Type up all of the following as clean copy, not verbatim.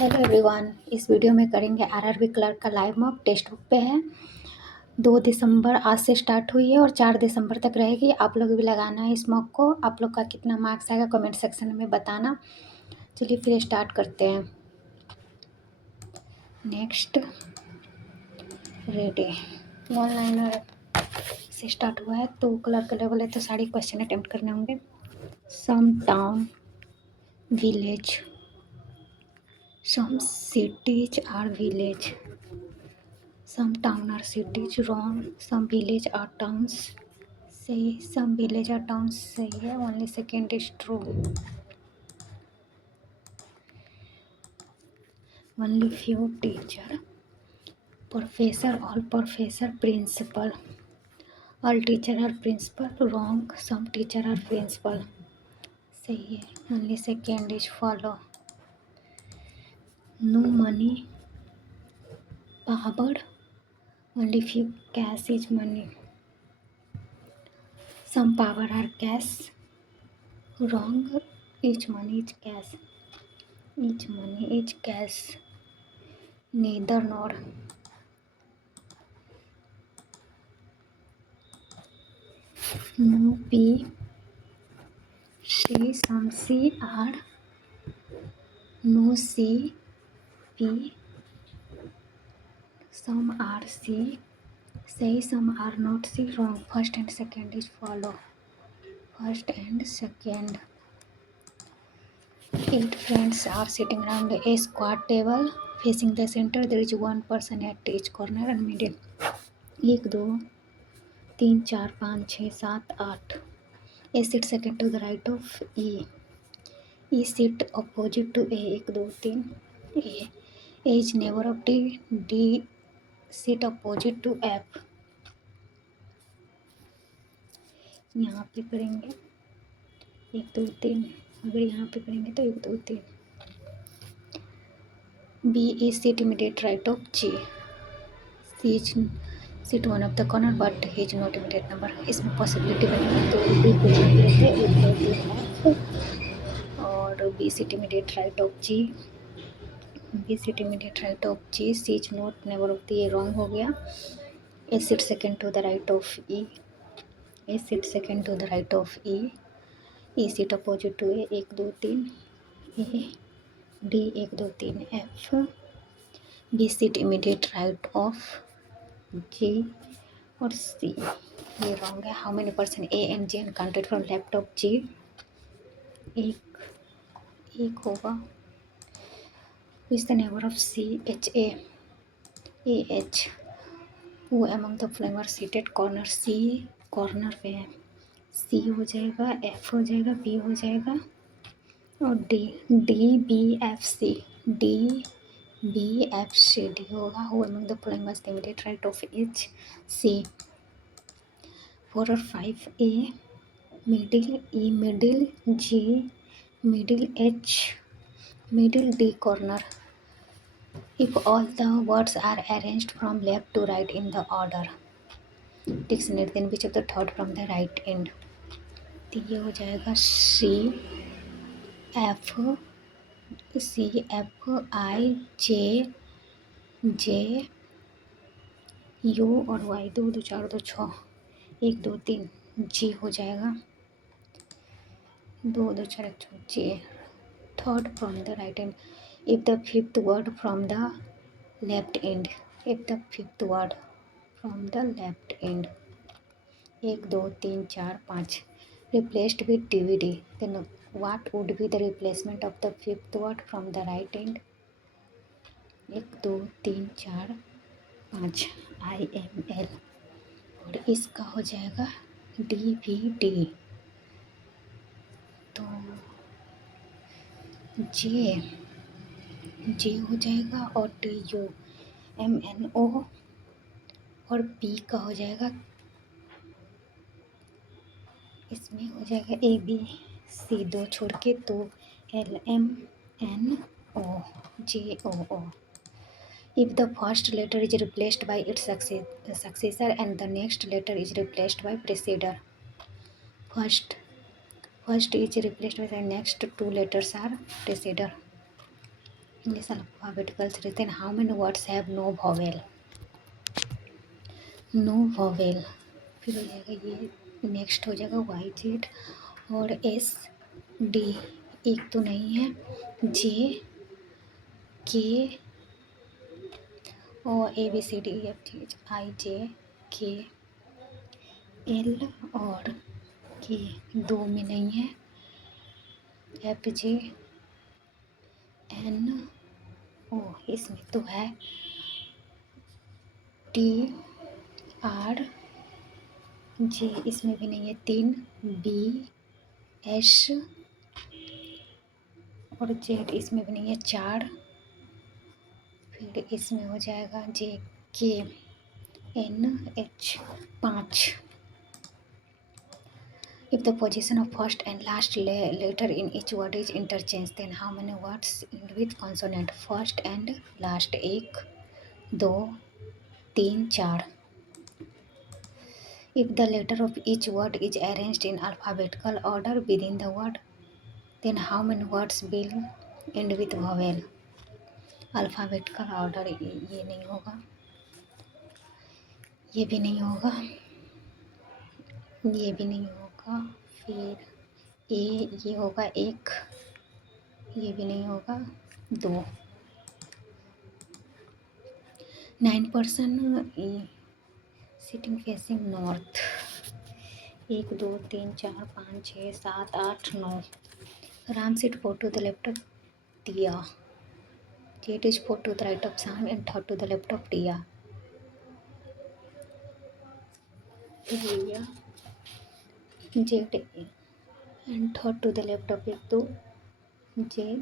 Hello everyone. इस video में करेंगे आरआरबी क्लर्क का लाइव मॉक। टेक्स्ट बुक पे है। 2 दिसंबर आज से स्टार्ट हुई है और 4 दिसंबर तक रहेगी। आप लोग भी लगाना है इस मॉक को। आप लोग का कितना मार्क्स आएगा कमेंट सेक्शन में बताना। चलिए फिर स्टार्ट करते हैं। Next ready. वन लाइनर से स्टार्ट हुआ है तो क्लर्क लेवल है तो सारे क्वेश्चन अटेम्प्ट करने होंगे। Some town village, some cities are village, some town are cities wrong, some village are towns सही, some village are towns सही है, only second is true, only few teacher, professor, all professor, principal, all teacher are principal wrong, some teacher are principal सही है, only second is follow, no money power, only few cash is money, some power are cash wrong, each money is cash, each money is cash, neither nor, no P, C, some C are, no C, P, some are C, say some are not C, wrong. First and second is follow. First and second. 8 friends are sitting around a square table facing the center. There is one person at each corner and middle. 1, 2, 3, 4, 5, 6, 7, 8. A sit second to the right of E. E sit opposite to A. 1, 2, 3. A. A is neighbor of D. D sit opposite to F. यहाँ पे करेंगे 1, 2, 3. अगर यहाँ पे करेंगे तो 1, 2, 3. B is sit immediate right of G. C is sit one of the corner but he is not immediate number. इसमें possibility बनेगी तो B को चेक लेते हैं 1, 2, 3 F और B sit immediate right of G. B sit immediate right of G. C is not neighbor of the, ये wrong हो गया. A sit second to the right of E. A sit second to the right of E. E sit opposite to A. 1, 2, 3. A D 1, 2, 3 F. B sit immediate right of G और C. ये wrong है. How many person A and J counted from left of G? एक होगा. Who is the neighbor of C? H A. A H. Who among the following are seated corner? C corner पे है. C हो जाएगा, F हो जाएगा, B हो जाएगा और D. D B F C. D B F C D होगा. Who among the following was the immediate right of H? C. 4 और 5. A middle, E middle, G middle, H middle, D corner. If all the words are arranged from left to right in the order, dictionary, then which of the third from the right end? तो ये हो जाएगा C F I J U और Y. 2, 2, 4, 2, 6. 1, 2, 3 G हो जाएगा. 2, 2, 4, 1, 6 J. Third from the right end. If the fifth word from the left end. If the fifth word from the left end. 1, 2, 3, 4, 5 replaced with DVD. Then what would be the replacement of the fifth word from the right end? 1, 2, 3, 4, 5 IML और इसका हो जाएगा DVD. तो जे हो जाएगा और DU MNO और P का हो जाएगा. इसमें हो जाएगा ABC 2 छोड़ के तो LMNO JOO. If the first letter is replaced by its successor and the next letter is replaced by preceder. First is replaced by the next 2 letters are preceder. English alphabeticals written. How many words have no vowel? No vowel. फिर हो जाएगा ये, next हो जाएगा Y Z और S D, एक तो नहीं है, जे के और A B C D F G H I J K L और के, दो में नहीं है, एफ जे एन ओ, इसमें तो है, टी आर जे, इसमें भी नहीं है, तीन, बी एस और जेड, इसमें भी नहीं है, चार, फिर इसमें हो जाएगा जे के एन एच, पाँच। If the position of first and last letter in each word is interchanged, then how many words end with consonant? First and last, एक, दो, तीन, चार। If the letter of each word is arranged in alphabetical order within the word, then how many words will end with vowel? Alphabetical order ये नहीं होगा, ये भी नहीं होगा, ये भी नहीं होगा, फिर ये होगा एक, ये भी नहीं होगा, दो। 9% सिटिंग फेसिंग नॉर्थ, एक, दो, तीन, चार, पाँच, छः, सात, आठ, नौ। Ram sit four to the left of Diya, Jet is four to the right of Sham and third to the left of Diya, Jet and third to the left of एक, दो, जे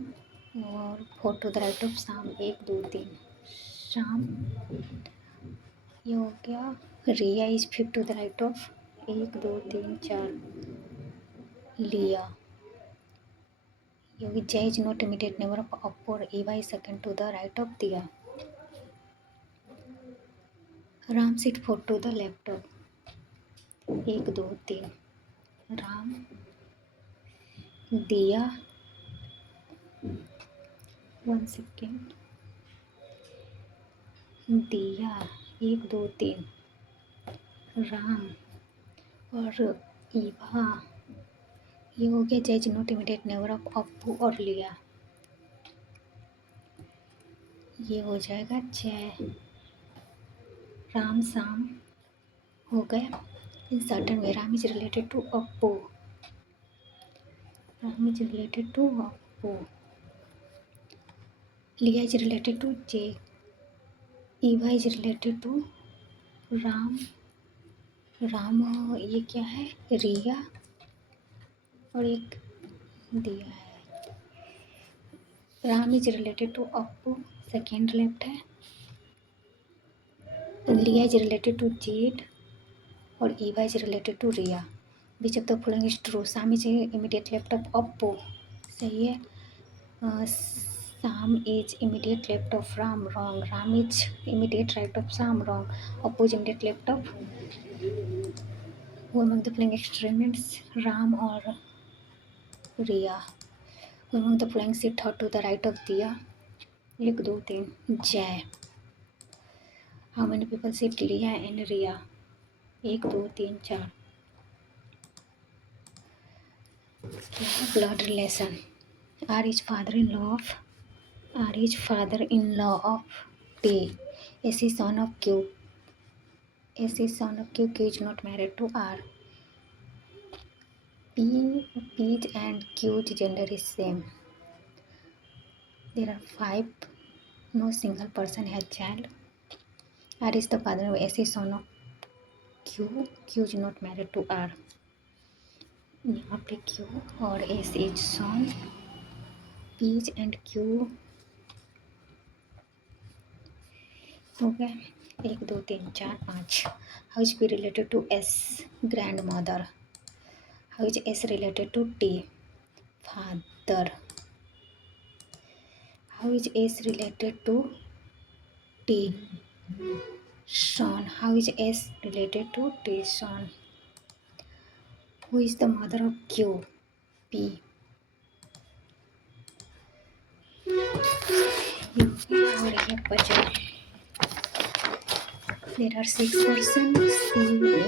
और four to the right of Sham, एक, दो, तीन, शाम। ये हो गया, Riya is fifth to the right of, एक, दो, तीन, चार, लिया। ये होगी, Jay is not immediate neighbour of अप और Eva is second to the right of Diya. Ram sit four to the left of, एक, दो, तीन, राम, दिया, वन सेकेंड, दिया, एक, दो, तीन, राम और ईवा। ये हो गया, जज not immediate neighbour of Appu और लिया। ये हो जाएगा जय, राम, शाम हो गया। In certain way Ram is related to Appu, Ram is related to Appu, Liya is related to J, Eva is related to Ram, Ram ये क्या है, रिया और एक दिया है। Ram is related to Appu, second left है। Liya is related to Z और Eva is related to Riya. Which of the following is true? Sham is immediate left of Appu, सही है। शाम is immediate left of Ram, wrong. Ram is immediate right of Sham, wrong. Appu is immediate left of, वो among the following experiments, Ram और रिया। वो among the following sit third to the right of Diya, एक, दो, तीन, Jay. How many people sit Liya and Riya, एक, दो, तीन, चार। Blood relation, R is father in law of, R is father in law of T, S is son of Q, S is son of Q, Q is not married to R, P's and Q's gender is same. There are 5. No single person has child. R is the father of S is son of Q. Q is not married to R. यहाँ पे Q और S is son. P's and Q हो गए, एक, दो, तीन, चार, पाँच। How is P related to S? Grandmother. How is S related to T? Father. How is S related to T? Son. How is S related to T? Son. Who is the mother of Q? P. ये puzzle. There are 6 persons: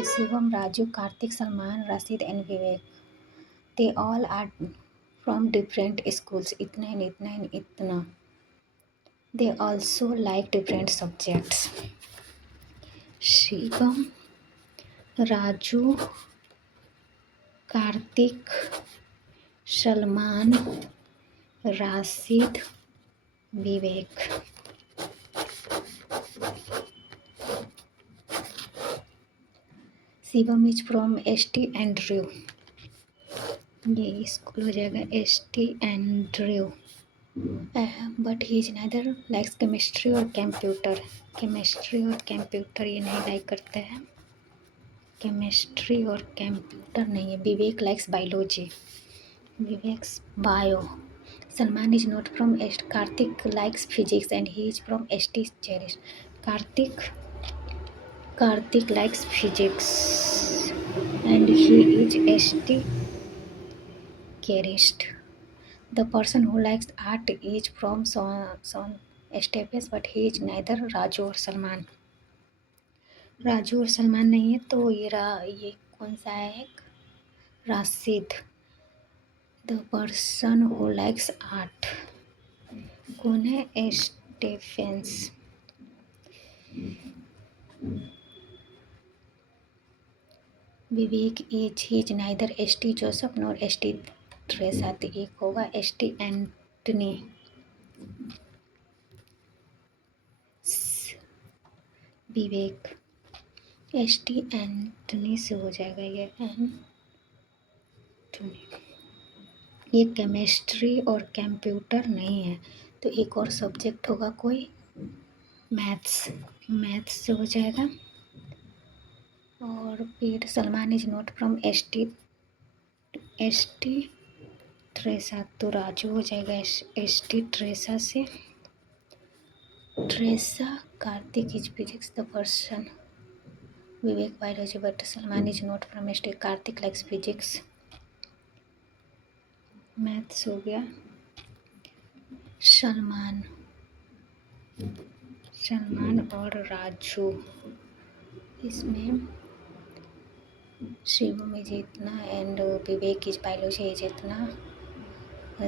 Shivam, Raju, Karthik, Salman, Rashid, and Vivek. They all are from different schools. Itna and itna and itna. They also like different subjects. Shivam, Raju, Karthik, Salman, Rashid, Vivek. Shivam is from ST Andrew. ये school हो जाएगा ST Andrew. But he is neither likes chemistry और computer. Chemistry और computer ये नहीं like करते हैं. Chemistry और कंप्यूटर नहीं है. Vivek likes biology. Vivek's bio. Salman is not from ST. Kartik likes physics and he is from ST चेरिश. Karthik likes physics and he is ST chemist. The person who likes art is from Son Stepes, but he is neither Raju or Salman. Raju और सलमान नहीं है तो ये कौन सा है? Rashid. The person who likes art कौन है? Stephens. Vivek he is neither ST Joseph nor ST Teresa. तो एक होगा ST एंटनी. विवेक ST एंटनी से हो जाएगा ये एंटनी. ये केमिस्ट्री और कंप्यूटर नहीं है तो एक और सब्जेक्ट होगा कोई. मैथ्स से हो जाएगा. और फिर Salman is not from ST Teresa तो राजू हो जाएगा ST ट्रेसा से. Teresa. Kartik is physics the person. Vivek biology but Salman is not from ST. Kartik likes physics. Maths हो गया. सलमान और राजू. इसमें शिवम इज इतना and Vivek is biology is इतना.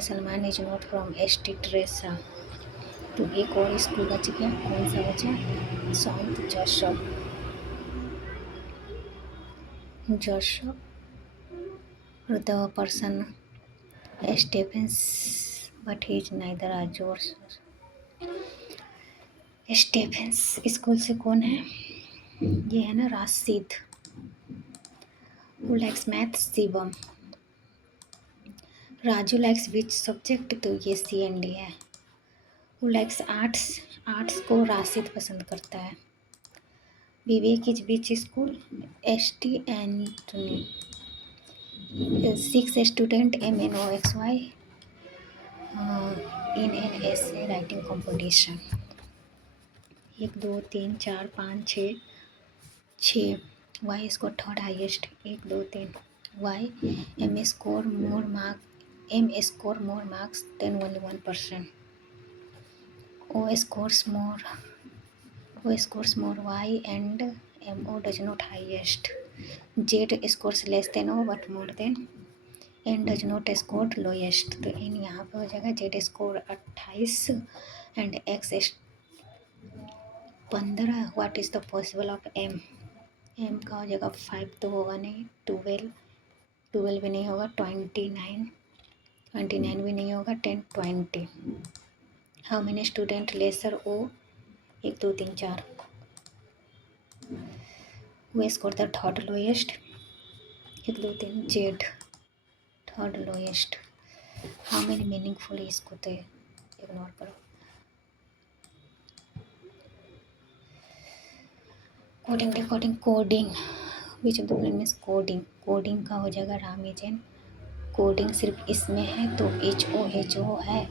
Salman is not from ST Teresa. तो एक और स्कूल बच गया. कौन सा बचा? Saint Joseph. The person Stephens but he is neither Raju और स्टेफेंस. स्कूल से कौन है? ये है ना Rashid. Who likes maths? Shivam. Raju likes which subject? तो ये CND है. हु लाइक्स आर्ट्स को राशिद पसंद करता है. Vivek is which school? ST Antony. 6 student MNOXY in an essay writing competition. 1 2 3 4 5 6. Y score third highest. 1 2 3. Y. M score more marks than only 1%. O scores more. Y and MO does not highest. Z scores less than O but more than. N does not score lowest. तो N यहाँ पे हो जाएगा. Z score 28 and X 15. What is the possible of M? M का हो जाएगा 5 तो होगा नहीं. 12 भी नहीं होगा. 29 भी नहीं होगा. 10 20. How many student lesser O? 1 2 3 4. वो score the third lowest. 1 2 3 Z third lowest. How many meaningful इसको तो इग्नोर करो. Coding recording. Coding which of the following means coding. Coding का हो जाएगा रामीजन. कोडिंग सिर्फ इसमें है तो HO है.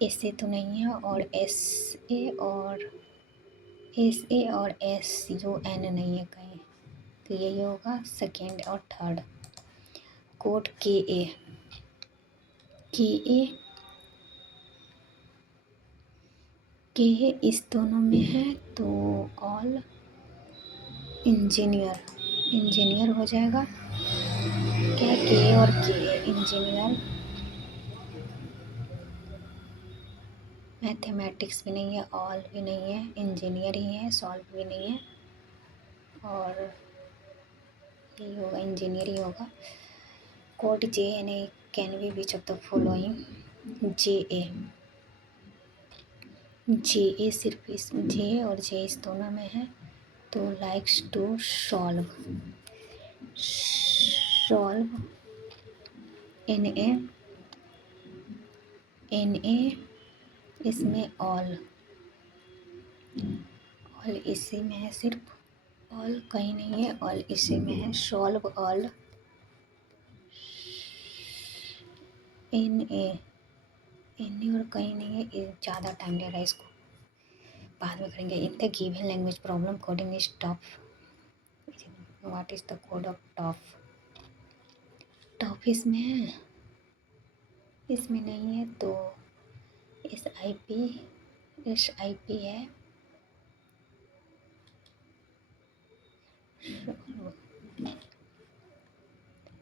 SA तो नहीं है. और SA और SUN नहीं है कहीं. तो यही होगा सेकेंड और थर्ड. कोड KA के इस दोनों में है तो ऑल इंजीनियर, इंजीनियर हो जाएगा। क्या है, के और के, इंजीनियर। मैथमेटिक्स भी नहीं है, ऑल भी नहीं है, इंजीनियर ही है, सॉल्व भी नहीं है, और यही होगा, इंजीनियर ही होगा। Code J N A can be which of the following, J A, J A सिर्फ इस जे और जे इस दोनों में है तो likes to solve, solve N A, N A इसमें ऑल, ऑल इसी में है, सिर्फ ऑल कहीं नहीं है, ऑल इसी में है, solve all N A, N A और कहीं नहीं है, ये ज़्यादा टाइम ले रहा है, इसको बाद में करेंगे। In the given language problem coding is tough, what is the code of tough, tough इसमें है, इसमें नहीं है तो एस आई पी है,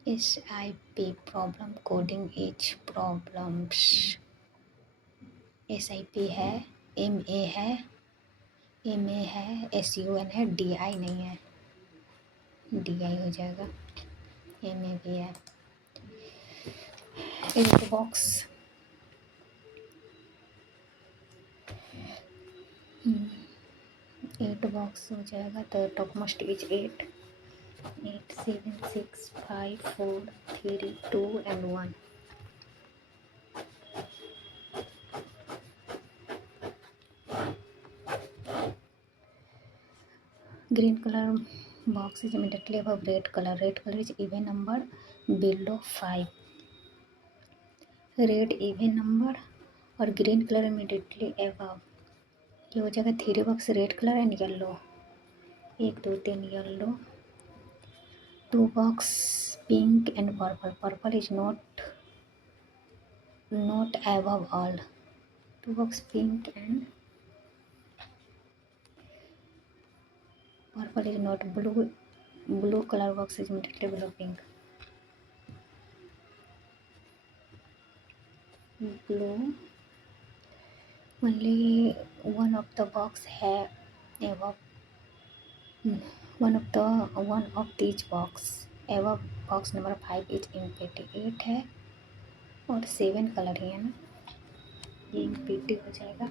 S I P problem coding is problems, S I P है, एम ए है, एम ए है, एस यू एन है, डी आई नहीं है, डी आई हो जाएगा, एम ए भी है। एट बॉक्स, 8 बॉक्स हो जाएगा तो top most is 8, 8 7 6 5 4 3 2 and 1। Green color box is immediately above red color. Red color is even number below 5. Red even number और ग्रीन कलर इमीडिएटली अबव, ये हो जाएगा 3 box red colour and yellow, 1 2 3 yellow, 2 box pink and purple, purple is not above all, 2 box pink and purple is not, blue color box is immediately below pink, blue only one of the box है above, one of these box above box number 5 is empty, 8 है और 7 colour ही है ना, ये empty हो जाएगा।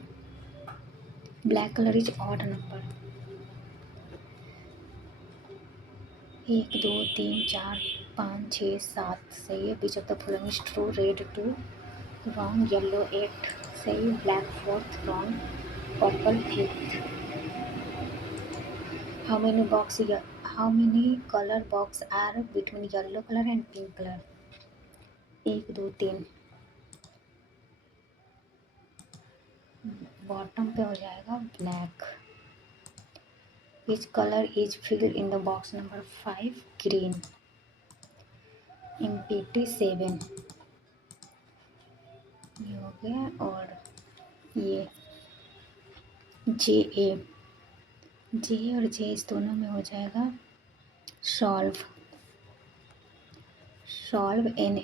Black colour is odd number, 1 2 3 4 5 6 7 सही है, which of the following is true, red 2 wrong, yellow 8 सही, black 4th wrong, purple 5th। How many colour box are between yellow colour and pink colour, 1 2 3, bottom पे हो जाएगा black. Which colour is filled in the box number 5, green, empty 7, ये हो गया। और ये जे और जे इस दोनों में हो जाएगा सॉल्व एन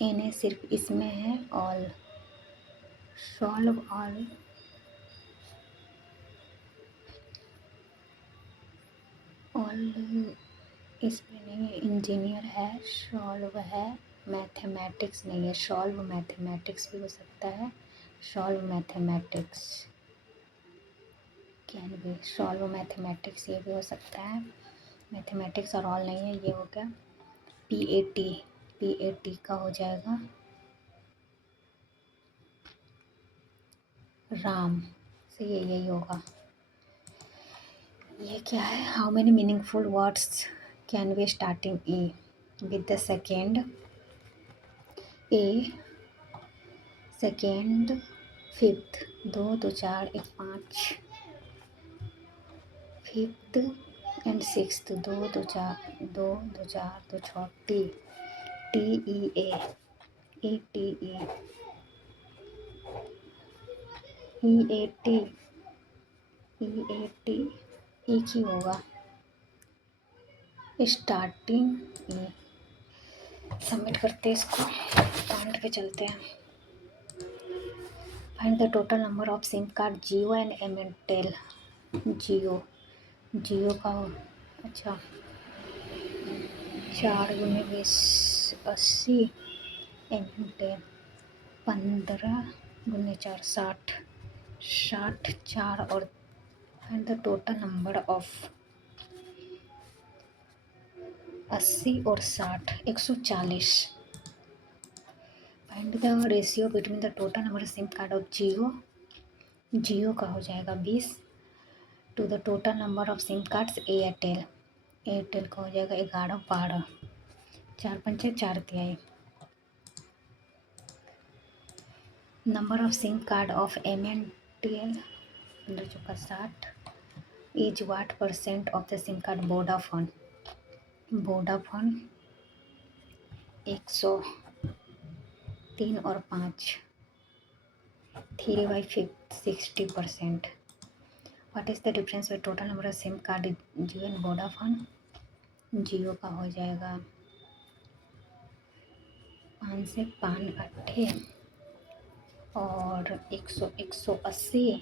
ए सिर्फ इसमें है, ऑल सॉल्व ऑल इसमें नहीं है, इंजीनियर है, सॉल्व है, मैथमेटिक्स नहीं है, सॉल्व मैथमेटिक्स भी हो सकता है, सॉल्व मैथमेटिक्स कैन भी, सॉल्व मैथमेटिक्स ये भी हो सकता है, मैथमेटिक्स और ऑल नहीं है, ये हो गया। पी ए टी का हो जाएगा राम, से यही होगा। ये क्या है, how many meaningful words can be starting A with the second A, second 5th, 2 2 4 1 5, 5th and 6th, 2 2 4 2 2 4 2 6, T E A T E, EAT EAT एक ही होगा, स्टार्टिंग ई। सबमिट करते हैं इसको, पॉइंट पे चलते हैं। Find the total number of sim card Jio and Airtel. Jio का अच्छा 4 × 20 80, एयरटेल 15 × 4 60, 4 और find the total number of 80 और 60 140। Find the ratio between the total number sim card of Jio का हो जाएगा 20 to the total number of sim cards Airtel का हो जाएगा 11 12, 4 पंचे 4 तिहाई। Number of sim card of MNTL 15 चौका 60 is what % of the sim card Vodafone 103 और 5 3/60%। What is the difference with total number of sim card Jio and Vodafone. Jio का हो जाएगा 5 से 5 अट्ठे और 180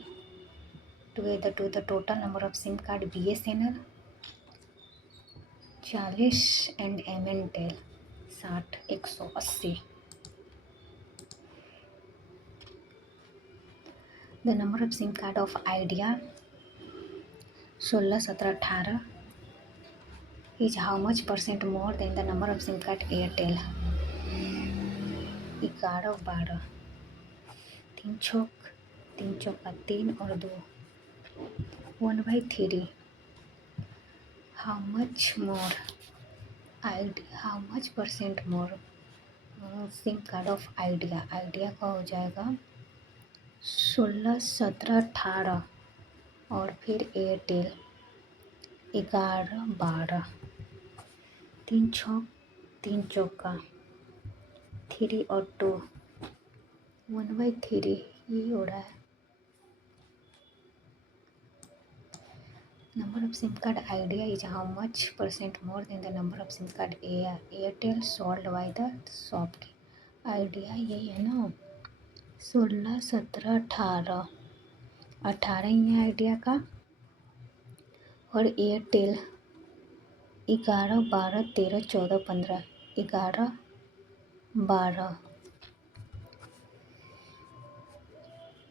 to the total number of sim card BSNL 40 and MNTL 60 180। The number of sim card of Idea 16 17 18 is how much % more than the number of sim card Airtel 11 12, 3 चौका 3 और 2 1/3। How much % more sim card of idea का हो जाएगा 16 17 18 और फिर Airtel 11 12, 3 चौका 3 और 2 1/3 ये हो रहा है। Number of sim card idea is how much % more than the number of sim card Airtel sold by the shop. Idea यही है ना, 16 17 18 ही है आइडिया का, और एयरटेल 11 12 13 14 15 11 12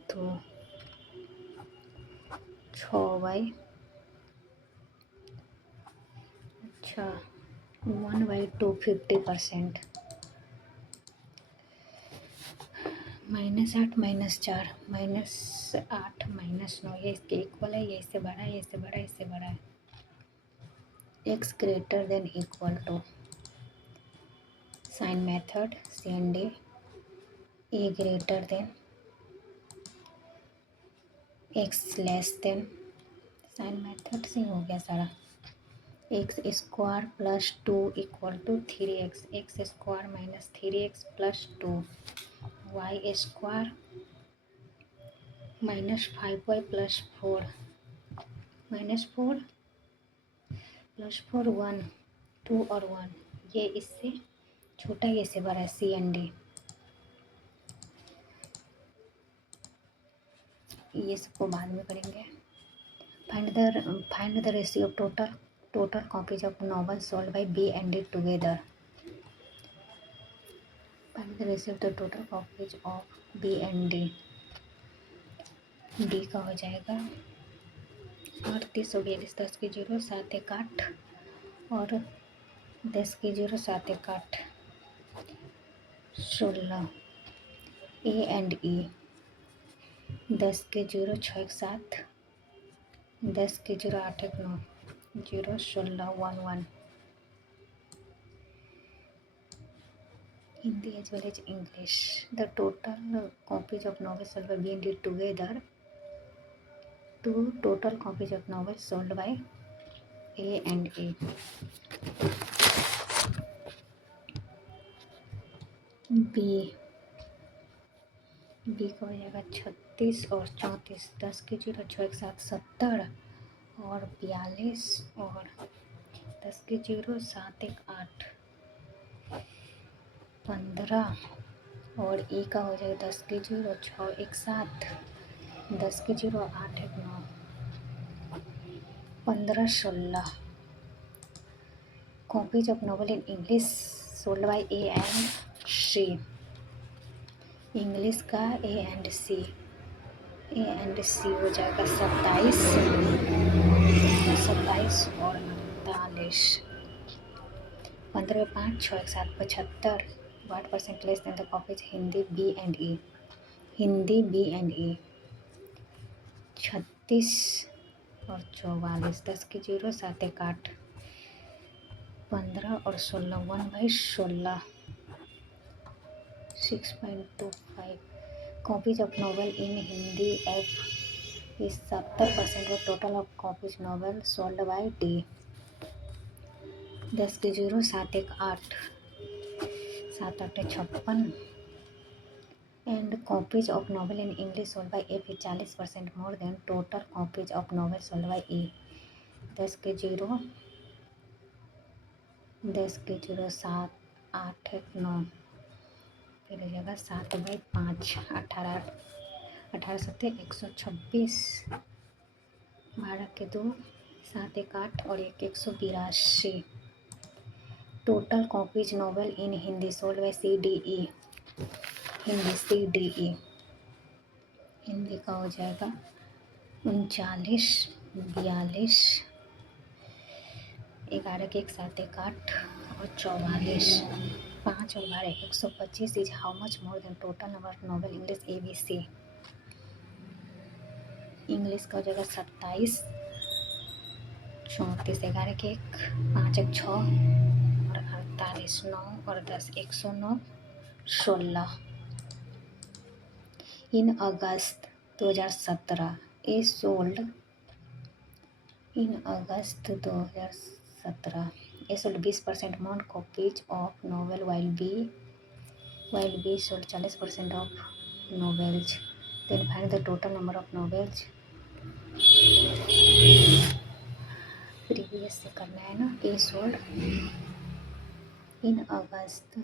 तो 6 अच्छा 1/2 50%। -8 -4 -8 -9 ये इसके इक्वल है, ये इससे बड़ा है, ये इससे बड़ा है, इससे बड़ा है। x greater than equal to sign method CND a greater than x less than sign method से हो गया सारा। x² + 2 = 3x, x² - 3x + 2 y² - 5y + 4 -4 + 4 1 2 और 1 ये इससे छोटा, ये से बड़ा है CND। ये सबको बाद में करेंगे। Find the ratio of total copies of novel sold by B and D together. Find the ratio of the total copies of B and D। D का हो जाएगा 38 और 42, 10 की 0 7 1 8 और 10 की 0 7 1 8 16। A and E 10 के 0 6 1 7, 10 के 0 8 1 9 0 16 1 1। Hindi as well as English. The total copies of novels sold by B and D together. 2 total copies of novels sold by A and A. B B का हो जाएगा 36 और 34, 10 के 0 6 एक साथ 70 और 42 और 10 के 0 7 एक 8 15 और ई का हो जाएगा 10 के 0 6 एक 7 10 के 0 8 एक 9 15 16 copies of novel in English sold by A and C. English का ए एंड सी हो जाएगा 27 और 48 15 5 6 एक 7 75 8% less than the copies Hindi B and E. Hindi B and E 36 और 44 10 के 0 7 एक 8 15 और 16 1/16 6.25 copies of novel in Hindi F is 70% of total of copies novel sold by D. 10 के 0 7 एक 8 7 8 56 and copies of novel in English sold by F is 40% more than total copies of novel sold by E। 10 के 0 7 8 एक 9 फिर हो जाएगा 7/5 18 18 सत्ते 126 12 के 2 7 एक 8 और 182 total copies novel in Hindi sold by C D E. Hindi C D E Hindi का हो जाएगा 39 42 11 के 1 7 एक 8 और 44 5 और 12 125 is how much more than total number of novel English A B C. English का हो जाएगा 27 34 11 के 1 5 एक 6 और 48 9 और 10 109 16 in August 2017 A sold in August 2017 A sold 20% more copies of novel while B sold 40% of novels. Then find the total number of novels previous से करना है ना। ए सोल्ड इन अगस्त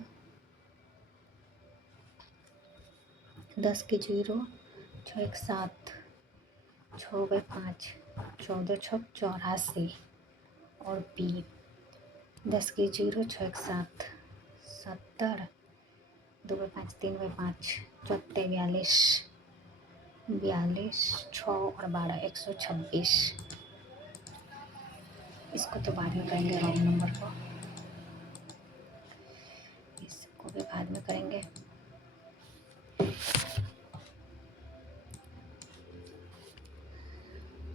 10 के 0 6 एक 7 6/5 14 6 84 और बी 10 के 0 6 एक 7 70 2/5 3/5 42 42 6 और 12 126। इसको तो बाद में करेंगे रॉन्ग नंबर को, इसको भी बाद में करेंगे।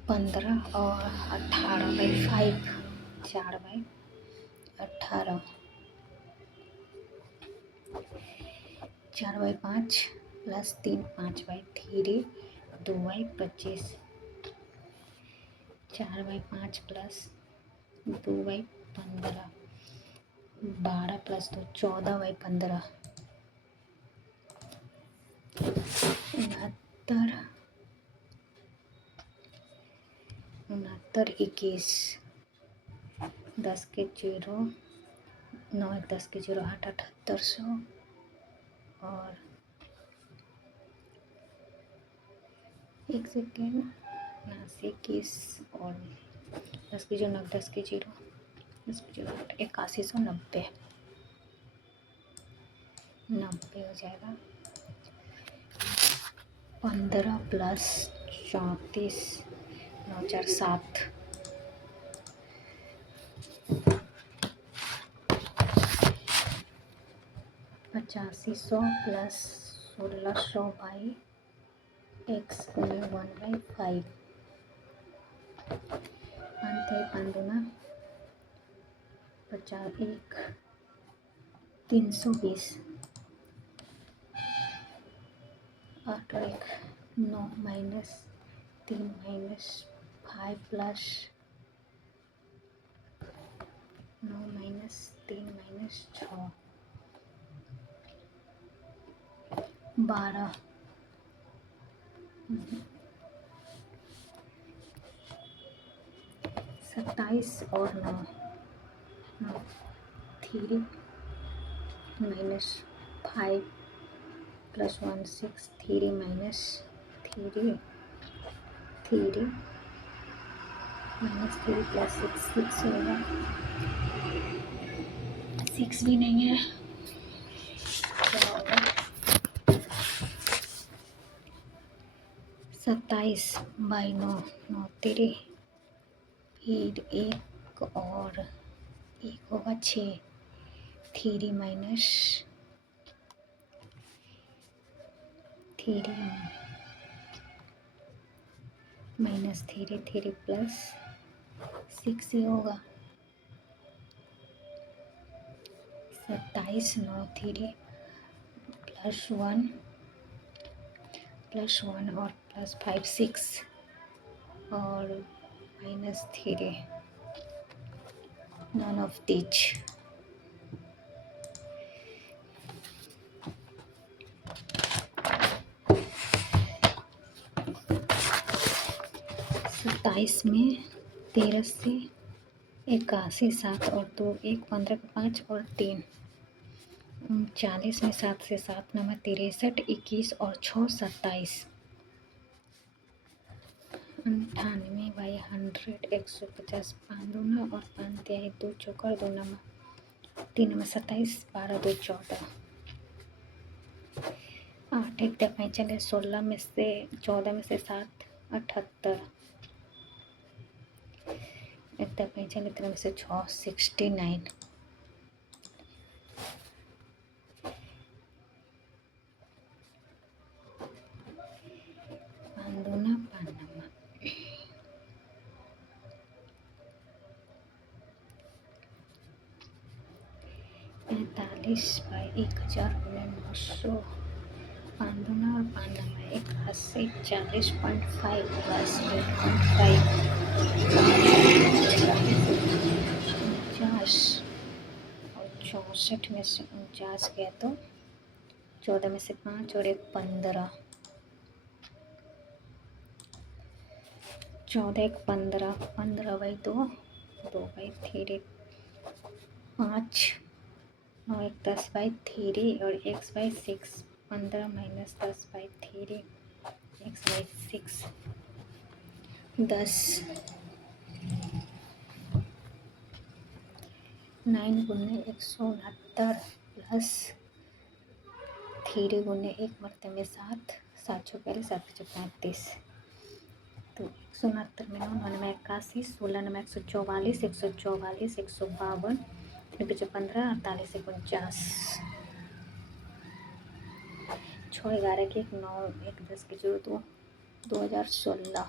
पंद्रह और 18/5 4/18 4/5 प्लस 3 5/3 2/25 4/5 प्लस 2/15 12 प्लस 2 14/15 69 21 10 के 0 9 10 के 0 8 7800 और 1 सेकेंड 81 और 10 के 0 9 10 के 0 10 के 0 8 8190 90 हो जाएगा। 15 प्लस 34 9 4 7 8500 प्लस 1600 बाई एक्स में 1/5 5 दूना 50 1 320 8 और 1 9 minus 3 minus 5 plus 9 minus 3 minus 6 12 27 और 9, 3 minus 5 plus 1 6, 3 minus 3 minus 3 plus 6 होगा, 6 भी नहीं है, क्या होगा? 27 बाई 9, 9 तेरे, फिर एक और एक होगा 6, 3 माइनस 3 प्लस 6 ही होगा, 27 9 3 प्लस 1 और प्लस 5 6 और माइनस 3, none of these. 27 में 13 से 81, 7 और 2 1, 15 का 5 और 3, 40 में 7 से 7 9 63, 21 और 6 27, 98 बाई 100, 150, 5 दूना और 5 तिहाई 2 चौकर 2 नमा 3 में 27, 12 2 14, 8 1 दफाई चले, 16 में से 14 में से 7 78, 1 दफाई चले 3 में से 6 69, 5 दूना 5 नमा 45 बाई 1000 गुने 900, 5 दूना और 5 नमा 81, 40.5 प्लस 8.5, 49 और 64 में से 49 गया तो 14 में से 5 और 1 15, 14 1 15, 15 बाई 2, 2 बाई 3, 5, 9 1 10 बाई 3 और x by 6, 15 minus 10 by 3, x by 6, 10, 9 गुने 169 प्लस 3 गुने 1 मरतबे 7, 7 छः 7 35, तो 169 में 9 9 में 81, 16 में 144, 144, 152, 15 48 49, 6 11 की 1 9 1 10 की 2 2016,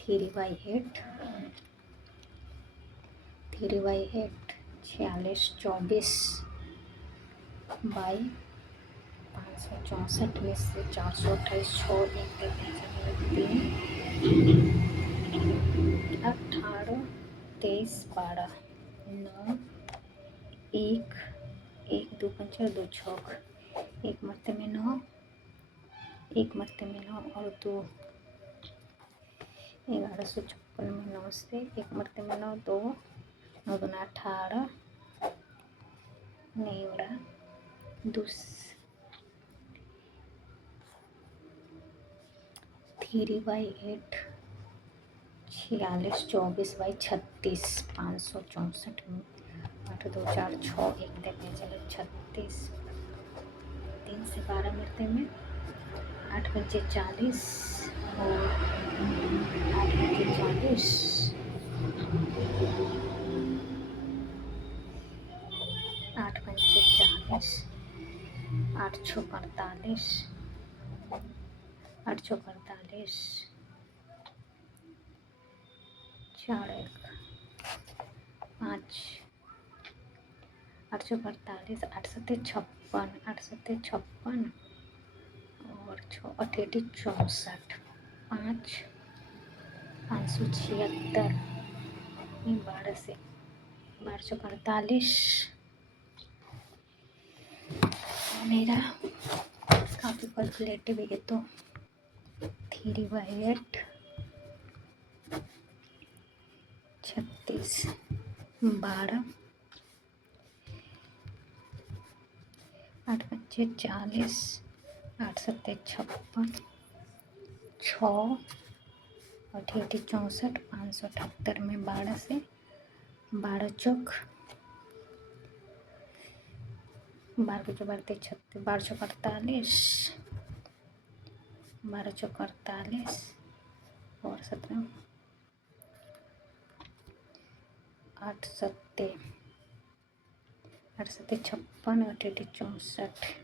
3 बाई 8 46 24 बाई 564 में से 428 6 1 18 23 12 9 1 1 2 5 2 छः, 1 मरते में 9, 1 मरते में 9 और 2, 1156 में 9 से 1 मरते में 9 2, 9 दूना 18, नेवड़ा 2, 3 बाई 8 46 24 बाई 36 564 में 8 2 4 6 1 देखने चलो 36, 3 से 12 मिलते में 8 पंचे 40 और 8 पंचे 40, 8 पंचे 40, 8 छः 48, 8 छः 48, 4 1 5, 8 छः 48, 8 7 56, 8 7 56 और 6 8 64, 5 576, 12 से 12 छः 48, मेरा आप कैलकुलेटिव है तो 3/8 36 12 8 5 40 8 7 56 6 और 64 578 में 12 से 12 चौक 12 जो 36 12 चौक 48 12 चौक 48 और 17 8 सत्ते 56 और 64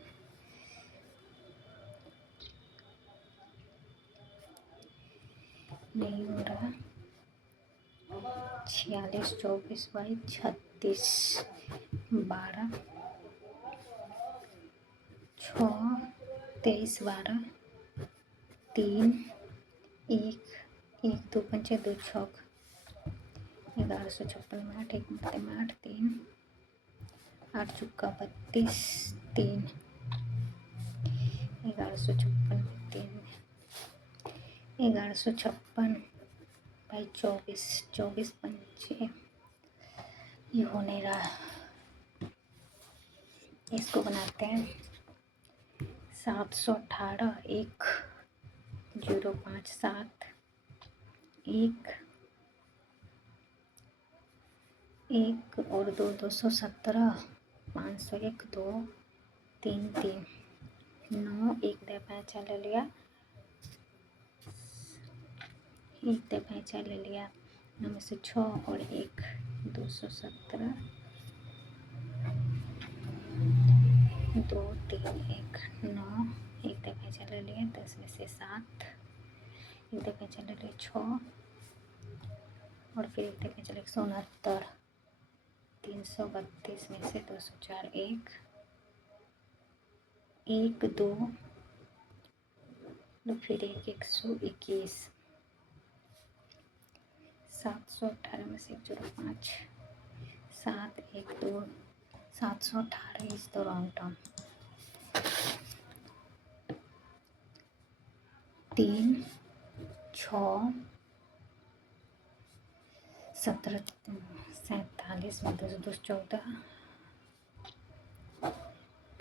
नहीं हो रहा 46 24 22 36 12 6 23 12 3 1 1 2 5 2 छक 1156 में 8 1 मरते में 8 3 8 चुक्का 32 3 1156 में 3 1156 बाई 24 24 पंचे ये हो नहीं रहा। इसको बनाते हैं 718 1 0 5 7 1 1 और 2 217 501 2 3 3 9 1 दे पैंचा ले लिया 1 दे पैंचा ले लिया 9 में से 6 और 1 217 2 3 1 9 1 दे पैंचा ले लिया 10 में से 7 1 दे पैंचा ले लिया 6 और फिर 1 दे पैंचा ले 169 332 में से 204 1 1 2 फिर 1 121 718 में से 05 7 1 2 718 इज द रॉन्ग टर्म 3 6 17 47 में 2 2 14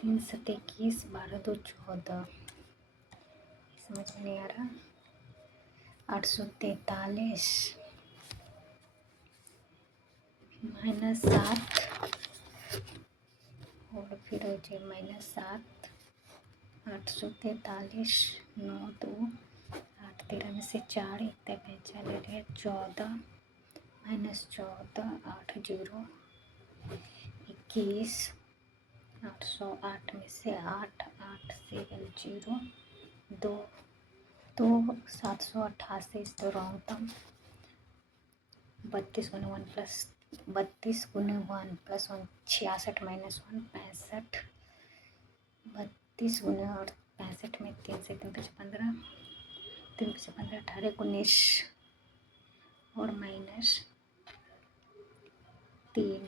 3 7 21 12 2 14 समझ में नहीं आ रहा 843 -7 और फिर हो जाए -7 843 9 2 8 13 में से 4 1 पैंचा ले रहे 14 -14 8 0 21 808 में से 8 8 7 0 2 तो 788 इज द रॉन्ग टर्म 32 गुने 1 प्लस 32 गुने 1 प्लस 1 66 माइनस 1 65 32 गुने और 65 में 3 से 3 5 15 3 5 15 18 19 और माइनस 3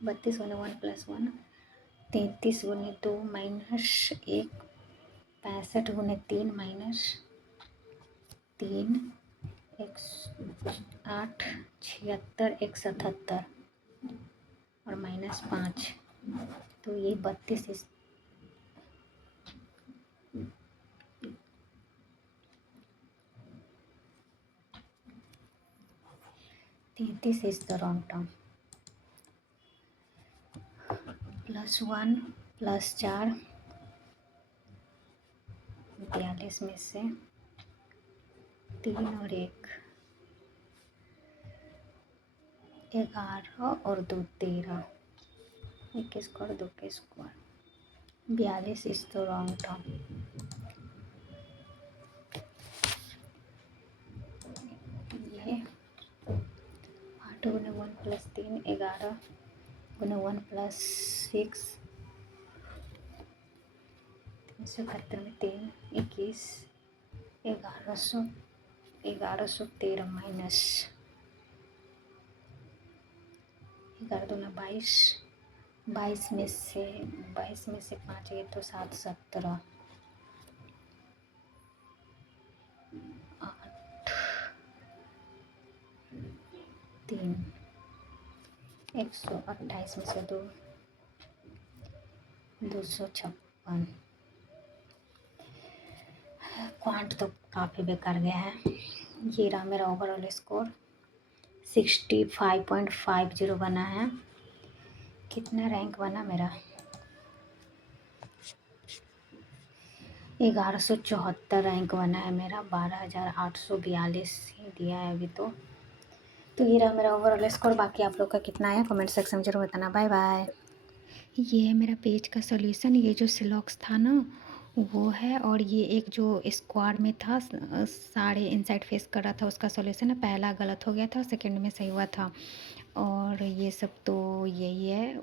32 गुने 1 प्लस 1 33 गुने 2 माइनस 1 65 गुने 3 माइनस 3 8 76 177 और -5 तो ये 32 33 इज द रॉन्ग टर्म +1 +4 42 में से 3 और 1 11 और 2 13 1 स्क्वायर 2 के square 42 is the wrong term ये 8 गुने 1 प्लस 3 11 गुने 1 प्लस 6 371 में 3 21 1113 माइनस 11 दूना 22 22 में से 5 गए तो 7, 17, 8, 3, 128 में से 2, 256। क्वांट तो काफ़ी बेकार गया है। ये रहा मेरा ओवरऑल स्कोर, 65.50 बना है। कितना रैंक बना मेरा? 1174 रैंक बना है मेरा। 12,842 ही दिया है अभी तो ये रहा मेरा ओवरऑल स्कोर। बाकी आप लोग का कितना आया कमेंट सेक्शन में जरूर बताना। Bye bye. ये है मेरा पेज का सॉल्यूशन। ये जो सिलॉक्स था ना वो है, और ये एक जो स्क्वाड में था सारे इनसाइड फेस कर रहा था उसका सॉल्यूशन है। पहला गलत हो गया था, सेकंड में सही हुआ था। और ये सब तो यही है,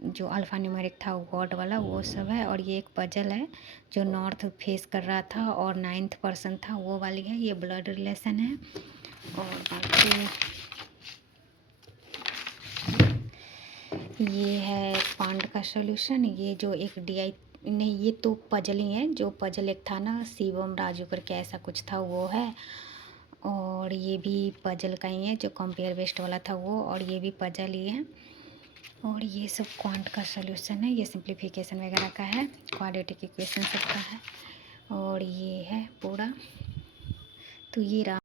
जो अल्फ़ा न्यूमेरिक था गॉड वाला वो सब है। और ये एक पजल है जो नॉर्थ फेस कर रहा था और 9th पर्सन था वो वाली है। ये ब्लड रिलेशन है। और बाकी ये है पांड का सॉल्यूशन। ये जो एक DI नहीं, ये तो पजल ही है। जो पजल एक था ना शिवम राजू करके ऐसा कुछ था वो है। और ये भी पजल का ही है जो कंपेयर बेस्ड वाला था वो, और ये भी पजल ही है। और ये सब क्वांट का सॉल्यूशन है। ये सिंप्लीफिकेशन वगैरह का है, क्वाड्रेटिक इक्वेशन सब का है। और ये है पूरा। तो ये रहा